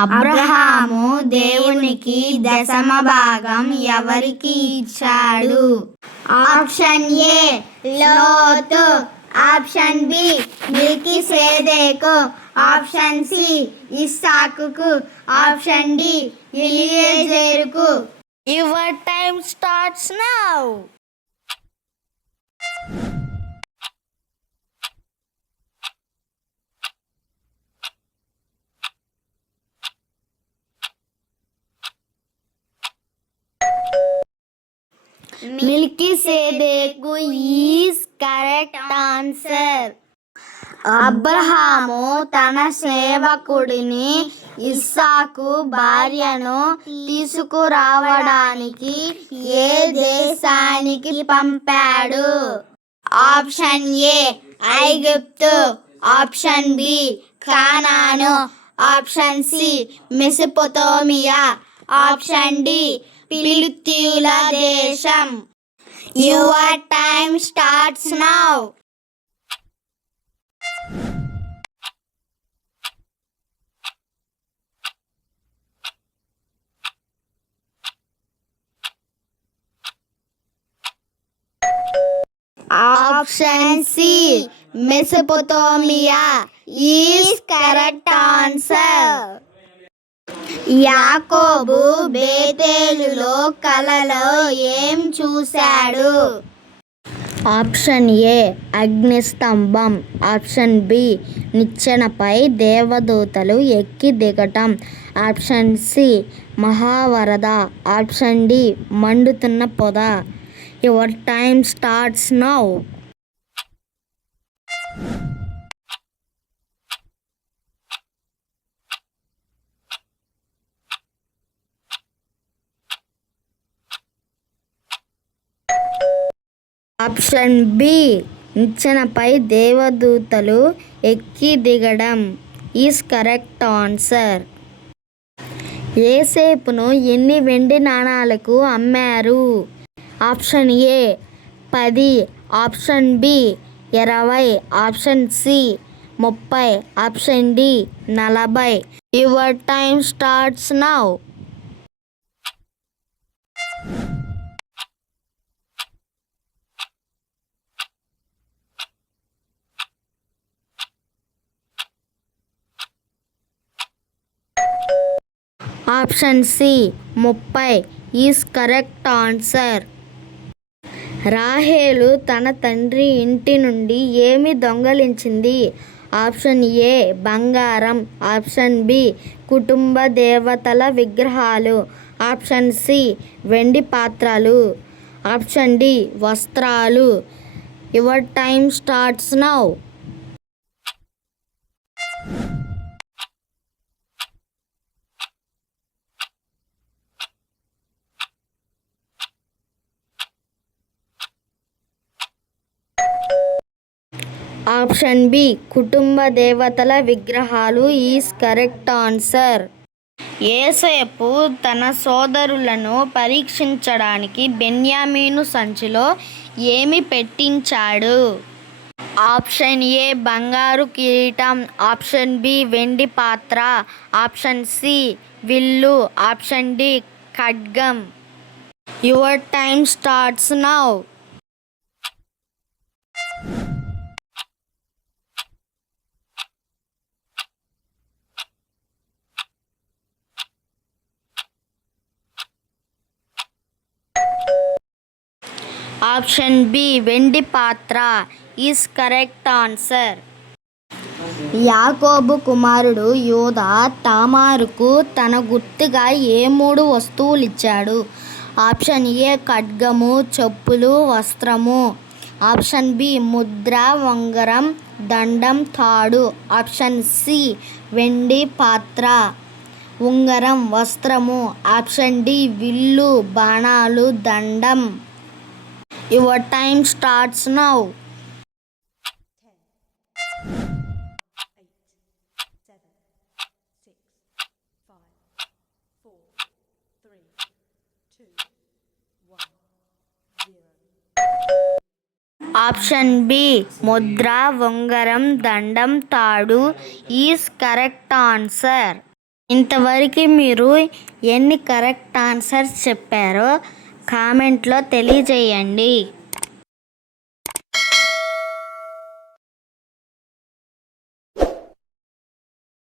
అబ్రహాము దేవునికి దశమ భాగం ఎవరికి ఇచ్చాడు? Option A Lot, option B Melchizedek, option C ఇస్సాకుకు, ఆప్షన్ డి ఎలియజరుకు. Your time starts now. Melchizedek is correct answer. Abraham తన సేవకుడిని ఇస్సాకు భార్యను తీసుకురావడానికి ఏ దేశానికి పంపాడు? ఆప్షన్ ఏ ఐగుప్తు, option B Canaan, option C Mesopotamia, option D ఫిలిస్తీయుల దేశం. Your time starts now. Option C Mesopotamia is correct answer. యాకోబు బేతేలులో కలలో ఏం చూశాడు? ఆప్షన్ ఏ అగ్నిస్తంభం, ఆప్షన్ బి నిచ్చెనపై దేవదూతలు ఎక్కి దిగటం, ఆప్షన్ సి మహావరద, ఆప్షన్ డి మండుతున్న పొద. Your time starts now. Option B నిచ్చెనపై దేవదూతలు ఎక్కి దిగడం ఈజ్ కరెక్ట్ ఆన్సర్. యోసేపును ఎన్ని వెండి నాణాలకు అమ్మారు? Option A 10, option B 20, option C 30, option D 40. Your time starts now. Option C 30 is correct answer. రాహేలు తన తండ్రి ఇంటి నుండి ఏమి దొంగలించింది? ఆప్షన్ ఏ బంగారం, ఆప్షన్ బి కుటుంబ దేవతల విగ్రహాలు, ఆప్షన్ సి వెండి పాత్రలు, ఆప్షన్ డి వస్త్రాలు. Your time starts now. Option B కుటుంబ దేవతల విగ్రహాలు ఈజ్ కరెక్ట్ ఆన్సర్. యోసేపు తన సోదరులను పరీక్షించడానికి బెన్యామీను సంచిలో ఏమి పెట్టించాడు? ఆప్షన్ ఏ బంగారు కిరీటం, ఆప్షన్ బి వెండి పాత్ర, ఆప్షన్ సి విల్లు, ఆప్షన్ డి ఖడ్గం. Your time starts now. Option B వెండి పాత్ర ఈజ్ కరెక్ట్ ఆన్సర్. యాకోబు కుమారుడు యూదా తామారుకు తన గుర్తుగా ఏ 3 వస్తువులిచ్చాడు? ఆప్షన్ ఏ ఖడ్గము, చెప్పులు, వస్త్రము, ఆప్షన్ బి ముద్ర, ఉంగరం, దండం, తాడు, ఆప్షన్ సి వెండి పాత్ర, ఉంగరం, వస్త్రము, ఆప్షన్ డి విల్లు, బాణాలు, దండం. Your time starts now. Option B ముద్ర, ఉంగరం, దండం, తాడు ఈజ్ కరెక్ట్ ఆన్సర్. ఇంతవరకు మీరు ఎన్ని కరెక్ట్ ఆన్సర్స్ చెప్పారో కామెంట్లో తెలియజేయండి.